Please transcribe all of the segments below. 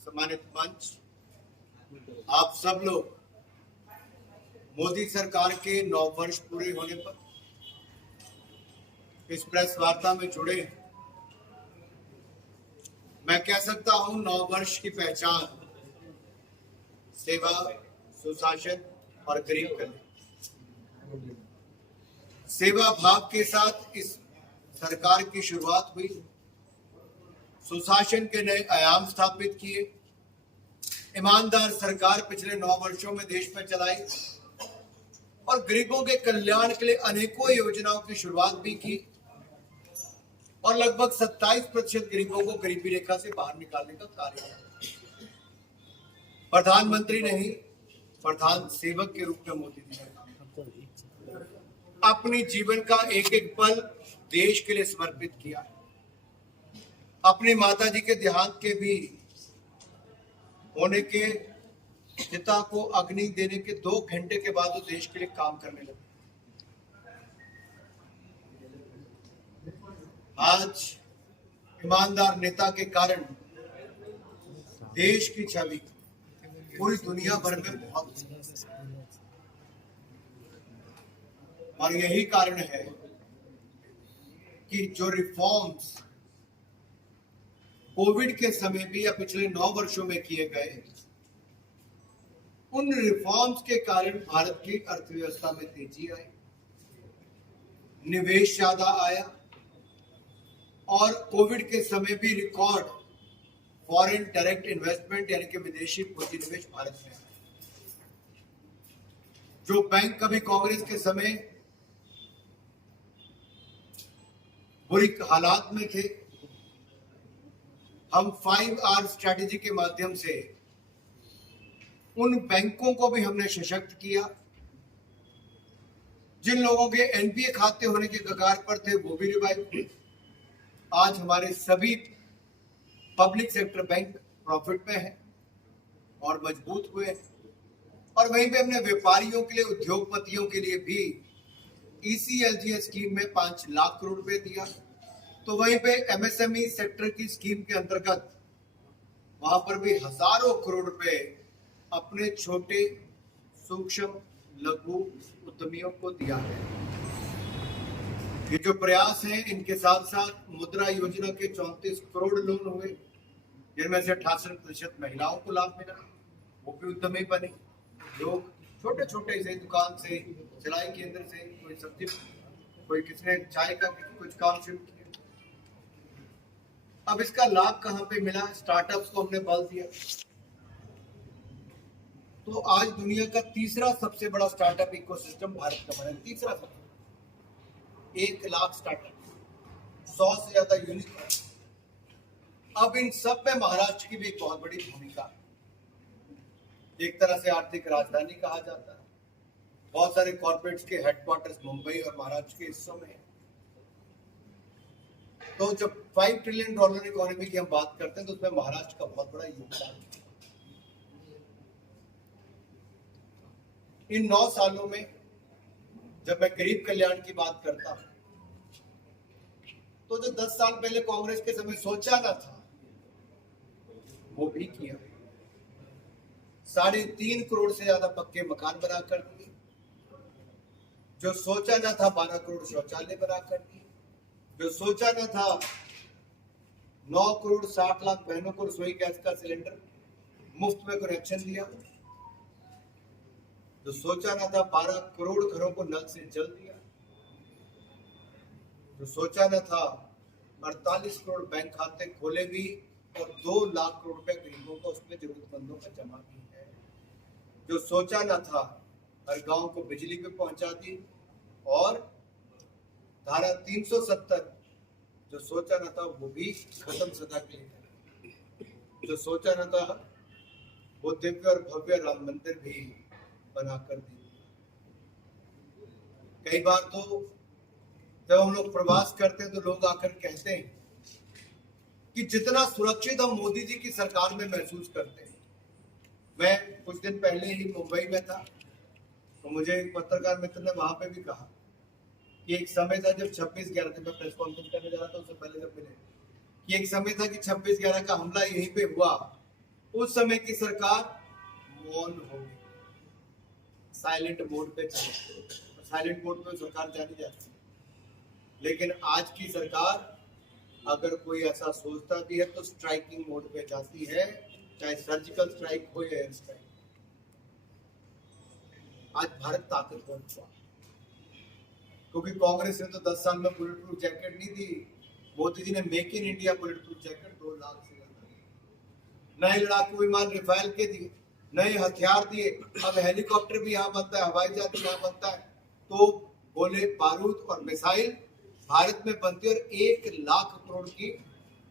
सम्मानित मंच, आप सब लोग मोदी सरकार के 9 वर्ष पूरे होने पर इस प्रेस वार्ता में जुड़े। मैं कह सकता हूं 9 वर्ष की पहचान सेवा, सुशासन और गरीब कल्याण। सेवा भाव के साथ इस सरकार की शुरुआत हुई, सुशासन के नए आयाम स्थापित किए, ईमानदार सरकार पिछले 9 वर्षों में देश में चलाई और गरीबों के कल्याण के लिए अनेकों योजनाओं की शुरुआत भी की और लगभग 27% गरीबों को गरीबी रेखा से बाहर निकालने का कार्य किया। प्रधानमंत्री नहीं, प्रधान सेवक के रूप में मोदी जी ने अपनी जीवन का एक एक पल देश के लिए समर्पित किया। अपनी माताजी के देहांत के भी होने के पिता को अग्नि देने के 2 घंटे के बाद वो देश के लिए काम करने लगे। आज ईमानदार नेता के कारण देश की छवि पूरी दुनिया भर में बहुत, और यही कारण है कि जो रिफॉर्म्स कोविड के समय भी या पिछले 9 वर्षों में किए गए, उन रिफॉर्म्स के कारण भारत की अर्थव्यवस्था में तेजी आई, निवेश ज्यादा आया और कोविड के समय भी रिकॉर्ड फॉरेन डायरेक्ट इन्वेस्टमेंट यानी कि विदेशी पूंजी निवेश भारत में आया। जो बैंक कभी कांग्रेस के समय बुरी हालात में थे, हम 5R स्ट्रैटेजी के माध्यम से उन बैंकों को भी हमने सशक्त किया। जिन लोगों के एनपीए खाते होने के कगार पर थे वो भी रिवाइव हुए। आज हमारे सभी पब्लिक सेक्टर बैंक प्रॉफिट में है और मजबूत हुए, और वहीं पे हमने व्यापारियों के लिए, उद्योगपतियों के लिए भी ECLGS स्कीम में 5 लाख करोड़ रुपए दिया। तो वहीं पे MSME सेक्टर की स्कीम के अंतर्गत वहां पर भी हजारों करोड़ रुपए अपने छोटे सूक्ष्म लघु उद्यमियों को दिया है। ये जो प्रयास है, इनके साथ साथ मुद्रा योजना के 34 करोड़ लोन हुए, जिनमें से 68% महिलाओं को लाभ मिला, वो भी उद्यमी बने। लोग छोटे छोटे से दुकान से, सिलाई केंद्र से, कोई सब्जी, कोई किसने चाय का कुछ काम शुरू किया। अब इसका लाभ कहां पे मिला? स्टार्टअप्स को हमने बल दिया। तो आज दुनिया का तीसरा सबसे बड़ा स्टार्टअप इकोसिस्टम भारत का बना, तीसरा सबसे 1 लाख स्टार्टअप, 100 से ज्यादा यूनिकॉर्न। अब इन सब में महाराष्ट्र की भी एक बहुत बड़ी भूमिका है। एक तरह से आर्थिक राजधानी कहा जाता है। बहुत सारे कॉर्पोरेट्स के हेडक्वार्टर्स मुंबई और महाराष्ट्र के हिस्सों में है। तो जब $5 ट्रिलियन इकोनॉमी की हम बात करते हैं तो उसमें महाराष्ट्र का बहुत बड़ा योगदान है। इन 9 सालों में जब मैं गरीब कल्याण की बात करता हूं, तो जो 10 साल पहले कांग्रेस के समय सोचा ना था, वो भी किया। 3.5 करोड़ से ज्यादा पक्के मकान बना कर दिए। जो सोचा ना था 12 करोड़ शौचालय बना कर दिए। जो सोचा ना था 9 करोड़ 60 लाख बहनों को रसोई गैस का सिलेंडर मुफ्त में कनेक्शन दिया। जो सोचा ना था 12 करोड़ घरों को नल से जल दिया। जो सोचा ना था 48 करोड़ बैंक खाते खोले भी और 2 लाख करोड़ रुपए गरीबों को उसमें जरूरतमंदों का जमा भी है। जो सोचा ना था हर गांव को बिजली पे पहुंचा दी, और धारा 370 जो सोचा ना था वो भी खत्म सदा के लिए। जो सोचा ना था वो दिव्य और भव्य राम मंदिर भी बना कर दी। कई बार तो जब हम लोग प्रवास करते हैं तो लोग आकर कहते हैं कि जितना सुरक्षित हम मोदी जी की सरकार में महसूस करते हैं। मैं कुछ दिन पहले ही मुंबई में था, तो मुझे एक पत्रकार मित्र ने वहां पे भी कहा कि एक समय था जब 26/11 में प्रेस कॉन्फ्रेंस करने जा रहा था, उससे पहले जब मिले, कि एक समय था कि 26/11 का हमला यहीं पे हुआ उस समय की सरकार मौन हो गई, साइलेंट मोड पे चली। साइलेंट मोड पे सरकार जानी जाती है, लेकिन आज की सरकार अगर कोई ऐसा सोचता भी है तो स्ट्राइकिंग मोड पे जाती है, चाहे सर्जिकल स्ट्राइक हो या एयर स्ट्राइक। आज भारत ताकतवर हुआ क्योंकि कांग्रेस ने तो 10 साल में बुलेट प्रूफ जैकेट नहीं दी। मोदी जी ने make in India bullet proof jacket 2 lakh से ज्यादा, नए लड़ाकू विमान राफेल के दिए, नए हथियार दिए, अब हेलीकॉप्टर भी यहाँ बनता है, हवाई जहाज भी यहाँ बनता है। तो गोले बारूद और मिसाइल भारत में बनती है, और 1 लाख करोड़ की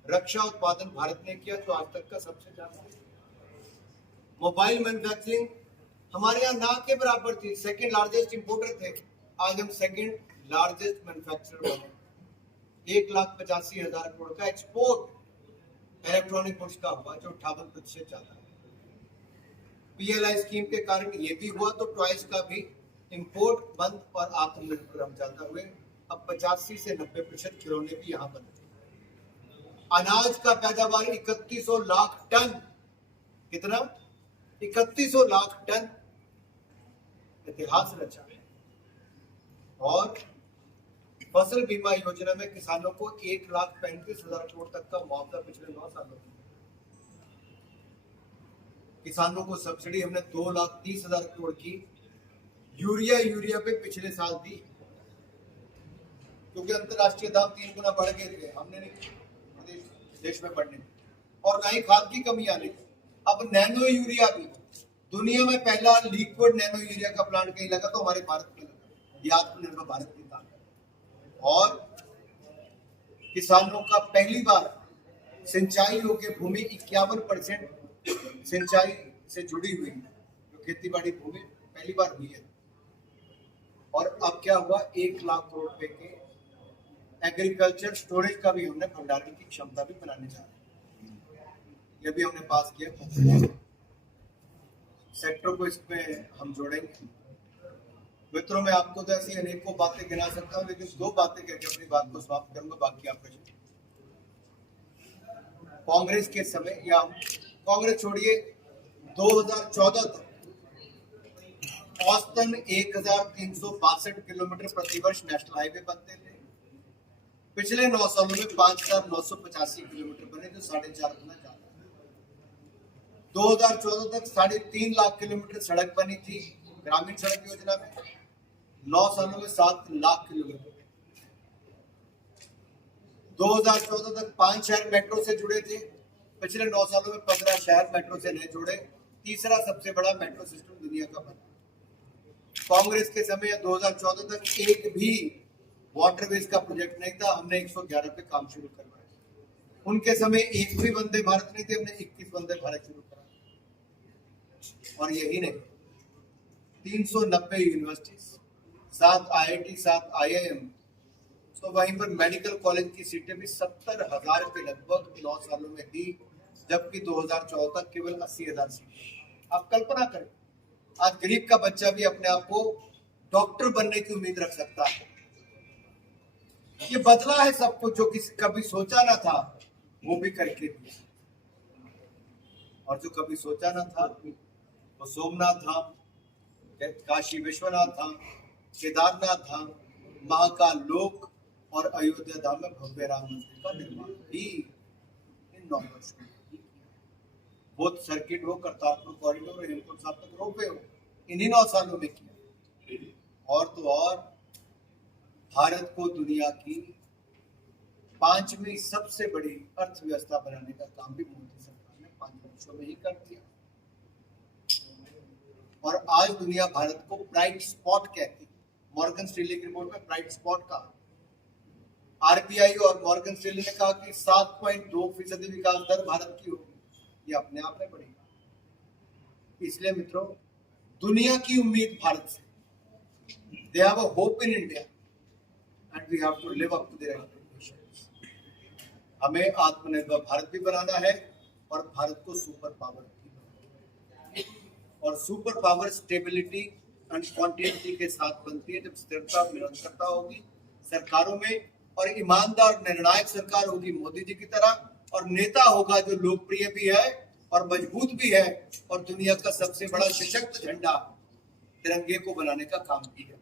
रक्षा उत्पादन भारत ने किया, जो आज तक का सबसे ज्यादा। मोबाइल मैन्युफैक्चरिंग हमारे यहाँ ना के बराबर थी, सेकंड लार्जेस्ट इंपोर्टर थे, आज हम सेकंड लार्जेस्ट मैन्युफैक्चरर बने। 1,85,000 करोड़ का एक्सपोर्ट इलेक्ट्रॉनिक गुड्स का हुआ, जो 58% ज्यादा है। पीएलआई स्कीम के कारण ये भी हुआ, तो टॉयज का भी इंपोर्ट बंद और आत्मनिर्भर हम ज्यादा हुए। अब 85 से 90% खिलौने भी यहाँ बनते। अनाज का पैदावार 3100 लाख टन, कितना? 3100 लाख टन, इतिहास रचा है। और फसल बीमा योजना में किसानों को 1,35,000 करोड़ तक का मुआवजा पिछले 9 सालों में। किसानों को सब्सिडी हमने 2,30,000 करोड़ की यूरिया पे पिछले साल दी, क्योंकि अंतरराष्ट्रीय दाम 3 गुना बढ़ गए थे, हमने नहीं देश में बढ़ने, और ना ही खाद की कमी आने थी। अब नैनो यूरिया भी, दुनिया में पहला लिक्विड नैनो यूरिया का प्लांट कहीं लगा तो हमारे भारत में लगा। ये आत्मनिर्भर भारत की ताकत। और किसानों का पहली बार सिंचाई योग्य भूमि 51% सिंचाई से जुड़ी हुई, जो खेती बाड़ी भूमि पहली बार हुई है। और अब क्या हुआ, 1 लाख करोड़ रुपए के एग्रीकल्चर स्टोरेज का भी हमने भंडारण की क्षमता भी बनाने जा रहे हैं, यह भी हमने पास किया। सेक्टर को इसमें हम जोड़ेंगे। मित्रों, मैं आपको तो ऐसी अनेकों बातें गिना सकता हूं, लेकिन 2 बातें कहकर अपनी बात को समाप्त करूंगा, बाकी आपका। कांग्रेस के समय, या कांग्रेस छोड़िए, 2014 तक औसतन 1,362 किलोमीटर प्रतिवर्ष नेशनल हाईवे बनते थे। पिछले 9 सालों में 5,985 किलोमीटर बने, जो 4.5 गुना ज्यादा। 2014 तक 3.5 लाख किलोमीटर सड़क बनी थी ग्रामीण सड़क योजना में, 9 सालों में 7 लाख किलोमीटर। 2014 तक 5 शहर मेट्रो से जुड़े थे, पिछले 9 सालों में 15 शहर मेट्रो से नहीं जुड़े, तीसरा सबसे बड़ा मेट्रो सिस्टम दुनिया का बना। कांग्रेस के समय 2014 तक एक भी वाटरवेज का प्रोजेक्ट नहीं था, हमने 111 पे काम शुरू करवाया। उनके समय एक भी वंदे भारत नहीं थे, हमने 21 वंदे भारत शुरू करा। और यही नहीं, 390 यूनिवर्सिटीज, 7 IIT, 7 IIM, तो वहीं पर मेडिकल कॉलेज की सीटें भी 70,000 के लगभग 9 सालों में दी, जबकि 2014 तक केवल 80,000 सीटें। आप कल्पना करें, आज गरीब का बच्चा भी अपने आप को डॉक्टर बनने की उम्मीद रख सकता है। ये बदला है सब कुछ, जो किसी कभी सोचा ना था वो भी करके दिया, और जो कभी सोचा ना था वो सोमनाथ धाम, काशी विश्वनाथ धाम, केदारनाथ धाम, महाकाल लोक और अयोध्या धाम में भव्य राम मंदिर का निर्माण भी इन 9 वर्षों में। बोध सर्किट हो, करतारपुर कॉरिडोर, हेमकुंड साहब तक रोपवे हो, इन्हीं 9 सालों में किया। और तो और भारत को दुनिया की 5वीं सबसे बड़ी अर्थव्यवस्था बनाने का काम भी मोदी सरकार ने 5 वर्षों में ही कर दिया। और आज दुनिया भारत को ब्राइट स्पॉट कहती है। मॉर्गन स्टैनली की रिपोर्ट में ब्राइट स्पॉट कहा। आरबीआई और मॉर्गन स्टैनली ने कहा कि 7.2% विकास दर भारत की होगी, ये अपने आप में बढ़ेगा। इसलिए मित्रों, दुनिया की उम्मीद भारत से, they have a hope in India and we have to live up to their expectations. हमें आत्मनिर्भर भारत भी बनाना है और भारत को सुपर पावर भी बनाना है। और super power stability and continuity के साथ बनती है जब स्थिरता निरंतरता होगी सरकारों में, और ईमानदार निर्णायक सरकार होगी मोदी जी की तरह, और नेता होगा जो लोकप्रिय भी है और मजबूत भी है और दुनिया का सबसे बड़ा सशक्त झंडा तिरंगे को बनाने का काम किया।